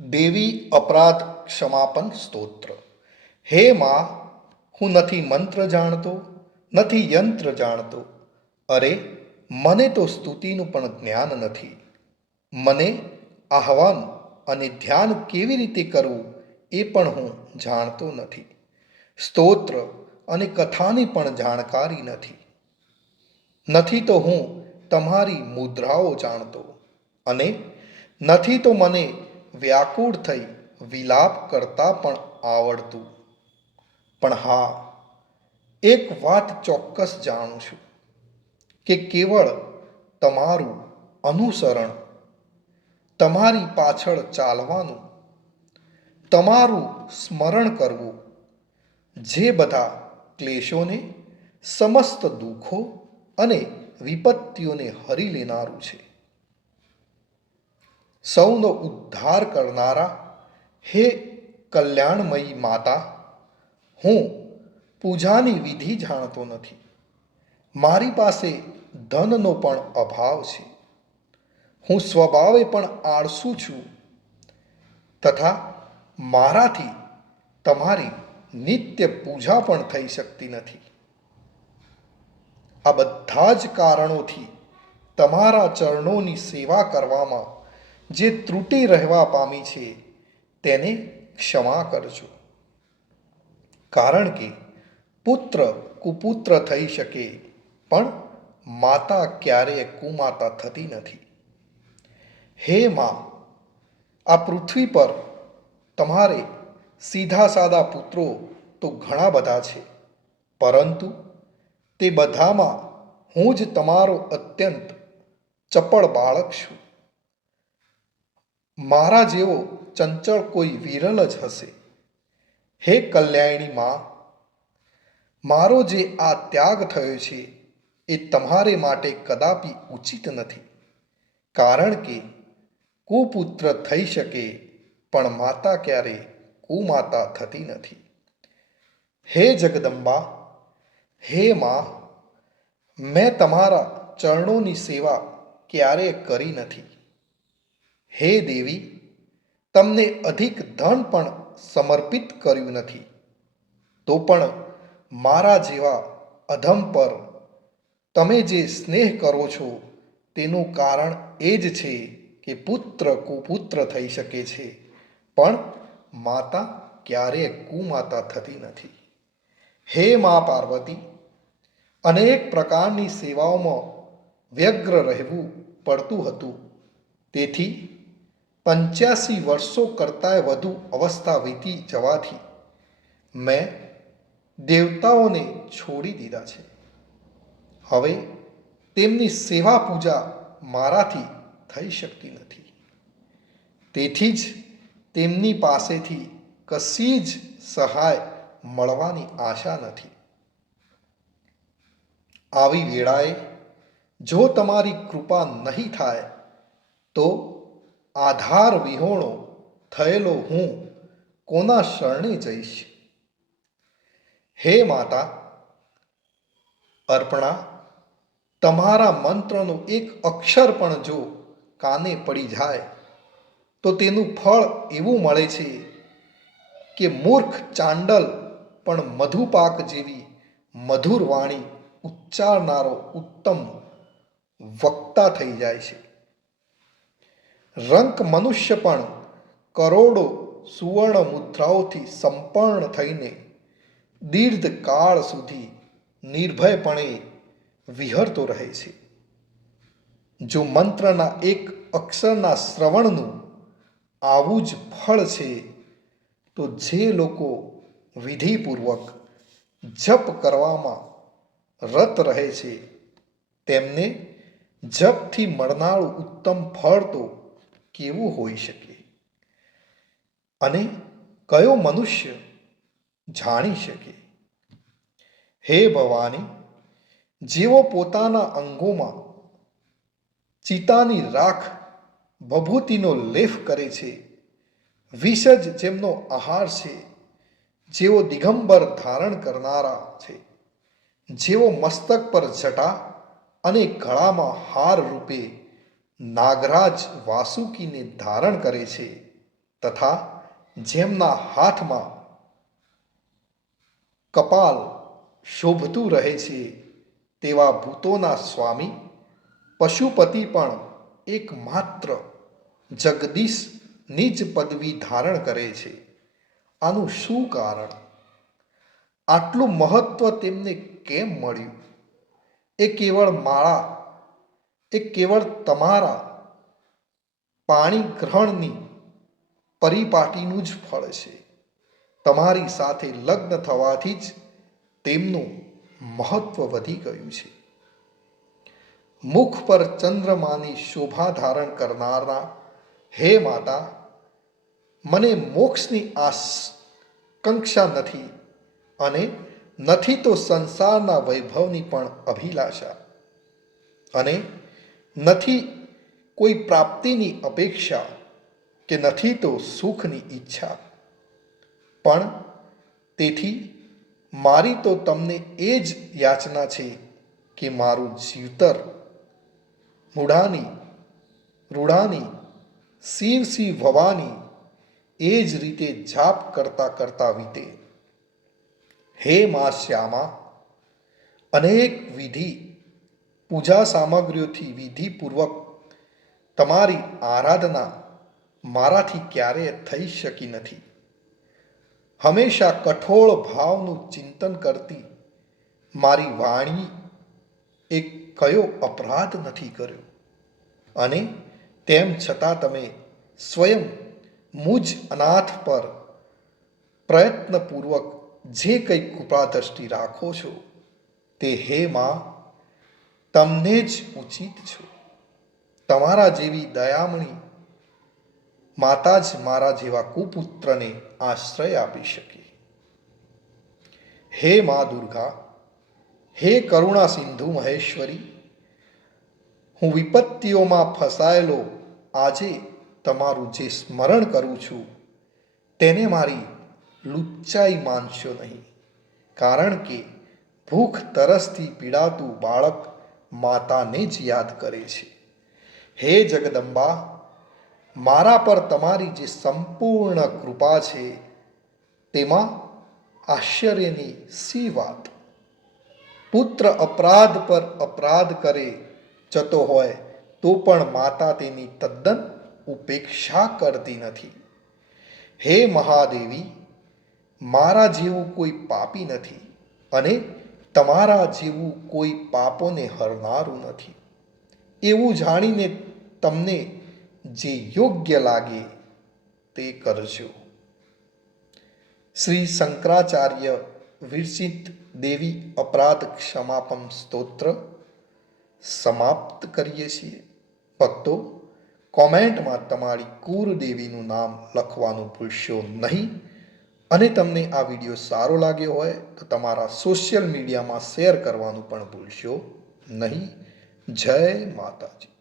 દેવી અપરાધ ક્ષમાપન સ્તોત્ર. હે માં, હું નથી મંત્ર જાણતો, નથી યંત્ર જાણતો. અરે, મને તો સ્તુતિનું પણ જ્ઞાન નથી. મને આહ્વાન અને ધ્યાન કેવી રીતે કરવું એ પણ હું જાણતો નથી. સ્તોત્ર અને કથાની પણ જાણકારી નથી. નથી તો હું તમારી મુદ્રાઓ જાણતો, અને નથી તો મને વ્યાકુળ થઈ વિલાપ કરતા પણ આવડતું. પણ હા, એક વાત ચોક્કસ જાણું છું કે કેવળ તમારું અનુસરણ, તમારી પાછળ ચાલવાનું, તમારું સ્મરણ કરવું, જે બધા ક્લેશોને, સમસ્ત દુઃખો અને વિપત્તિઓને હરી લેનારું છે. સૌનો ઉદ્ધાર કરનારા હે કલ્યાણમયી માતા, હું પૂજાની વિધિ જાણતો નથી. મારી પાસે ધનનો પણ અભાવ છે. હું સ્વભાવે પણ આળસુ છું, તથા મારાથી તમારી નિત્ય પૂજા પણ થઈ શકતી નથી. આ બધા જ કારણોથી તમારા ચરણોની સેવા કરવામાં જે ત્રુટિ રહેવા પામી છે તેને ક્ષમા કરજો. કારણ કે પુત્ર કુપુત્ર થઈ શકે, પણ માતા ક્યારેય કુમાતા થતી નથી. હે માં, આ પૃથ્વી પર તમારે સીધા સાદા પુત્રો તો ઘણા બધા છે, પરંતુ તે બધામાં હું જ તમારો અત્યંત ચપળ બાળક છું. મારા જેવો ચંચળ કોઈ વિરલ જ હશે. હે કલ્યાણી માં, મારો જે આ ત્યાગ થયો છે એ તમારે માટે કદાપી ઉચિત નથી. કારણ કે કુપુત્ર થઈ શકે, પણ માતા ક્યારેય કુમાતા થતી નથી. હે જગદંબા, હે માં, મેં તમારા ચરણોની સેવા ક્યારેય કરી નથી. હે દેવી, તમને અધિક ધન પણ સમર્પિત કર્યું નથી. તો પણ મારા જેવા અધમ પર તમે જે સ્નેહ કરો છો તેનું કારણ એ જ છે કે પુત્ર કુપુત્ર થઈ શકે છે, પણ માતા ક્યારેય કુમાતા થતી નથી. હે મા પાર્વતી, અનેક પ્રકારની સેવાઓમાં વ્યગ્ર રહેવું પડતું હતું. તેથી 85 વર્ષો કરતાંય વધુ અવસ્થા વીતી જવાથી મેં દેવતાઓને છોડી દીધા છે. હવે તેમની સેવા પૂજા મારાથી થઈ શકતી નથી. તેથી જ તેમની પાસેથી કશી જ સહાય મળવાની આશા નથી. આવી વેળાએ જો તમારી કૃપા નહીં થાય તો આધાર વિહોણો થયેલો હું કોના શરણે જઈશ? હે માતા અર્પણા, તમારા મંત્રનો એક અક્ષર પણ જો કાને પડી જાય તો તેનું ફળ એવું મળે છે કે મૂર્ખ ચાંડલ પણ મધુપાક જેવી મધુર વાણી ઉચ્ચારનારો ઉત્તમ વક્તા થઈ જાય છે. રંક મનુષ્ય પણ કરોડો સુવર્ણ મુદ્રાઓથી સંપન્ન થઈને દીર્ઘ કાળ સુધી નિર્ભયપણે વિહરતો રહે છે. જો મંત્રના એક અક્ષરના શ્રવણનું આવું જ ફળ છે, તો જે લોકો વિધિપૂર્વક જપ કરવામાં રત રહે છે તેમને જપથી મળનારું ઉત્તમ ફળ તો કેવું હોઈ શકે? અને કયો મનુષ્ય જાણી શકે? હે ભવાની, જેઓ પોતાના અંગોમાં ચિતાની રાખ ભભૂતિનો લેફ કરે છે, વિષ જ જેમનો આહાર છે, જેઓ દિગંબર ધારણ કરનારા છે, જેઓ મસ્તક પર જટા અને ગળામાં હાર રૂપે નાગરાજ વાસુકીને ધારણ કરે છે, તથા જેમના હાથમાં કપાલ શોભતું રહે છે તેવા ભૂતોના સ્વામી પશુપતિ પણ એકમાત્ર જગદીશની જ પદવી ધારણ કરે છે. આનું શું કારણ? આટલું મહત્વ તેમને કેમ મળ્યું? એ કેવળ તમારા પાણી ગ્રહણની પરિપાટીનું જ ફળ છે. તમારી સાથે લગ્ન થવાથી જ તેમનું મહત્વ વધી ગયું છે. મુખ પર ચંદ્રમાની શોભા ધારણ કરનારા હે માતા, મને મોક્ષની આકાંક્ષા નથી અને નથી તો સંસારના વૈભવની પણ અભિલાષા અને નથી કોઈ પ્રાપ્તિની અપેક્ષા કે નથી તો સુખની ઈચ્છા. પણ તેથી મારી તો તમને એ જ યાચના છે કે મારું જીવતર રૂડાની શિવ શિવ ભવાની એ જ રીતે જાપ કરતા કરતા વીતે. હે મા શ્યામા, અનેક પૂજા સામગ્રીઓથી વિધિપૂર્વક તમારી આરાધના મારાથી ક્યારેય થઈ શકી નથી. હંમેશા કઠોળ ભાવનું ચિંતન કરતી મારી વાણી એ કયો અપરાધ નથી કર્યો અને તેમ છતાં તમે સ્વયં મુજ અનાથ પર પ્રયત્નપૂર્વક જે કંઈ કૃપા દ્રષ્ટિ રાખો છો તે હે માં તમને જ ઉચિત છો. તમારા જેવી દયામણી માતા જ મારા જેવા કુપુત્રને આશ્રય આપી શકે. હે મા દુર્ગા, હે કરુણા સિંધુ મહેશ્વરી, હું વિપત્તિઓમાં ફસાયેલો આજે તમારું જે સ્મરણ કરું છું તેને મારી લુચ્ચાઈ માનશો નહીં. કારણ કે ભૂખ તરસથી પીડાતું બાળક માતાને જ યાદ કરે છે. હે જગદંબા, મારા પર તમારી જે સંપૂર્ણ કૃપા છે તેમાં આશ્ચર્યની સી વાત. પુત્ર અપરાધ પર અપરાધ કરે જતો હોય તો પણ માતા તેની તદ્દન ઉપેક્ષા કરતી નથી. હે મહાદેવી, મારા જેવું કોઈ પાપી નથી અને તમારા જેવું કોઈ પાપોને હરનારું નથી. એવું જાણીને તમને જે યોગ્ય લાગે તે કરજો. શ્રી શંકરાચાર્ય વિરચિત દેવી અપરાધ ક્ષમાપમ સ્તોત્ર સમાપ્ત કરીએ છીએ. ભક્તો, કોમેન્ટમાં તમારી કુળદેવીનું નામ લખવાનું ભૂલશો નહીં અને તમને આ વિડીયો સારો લાગ્યો હોય તો તમારા સોશિયલ મીડિયામાં શેર કરવાનું પણ ભૂલશો નહીં. જય માતાજી.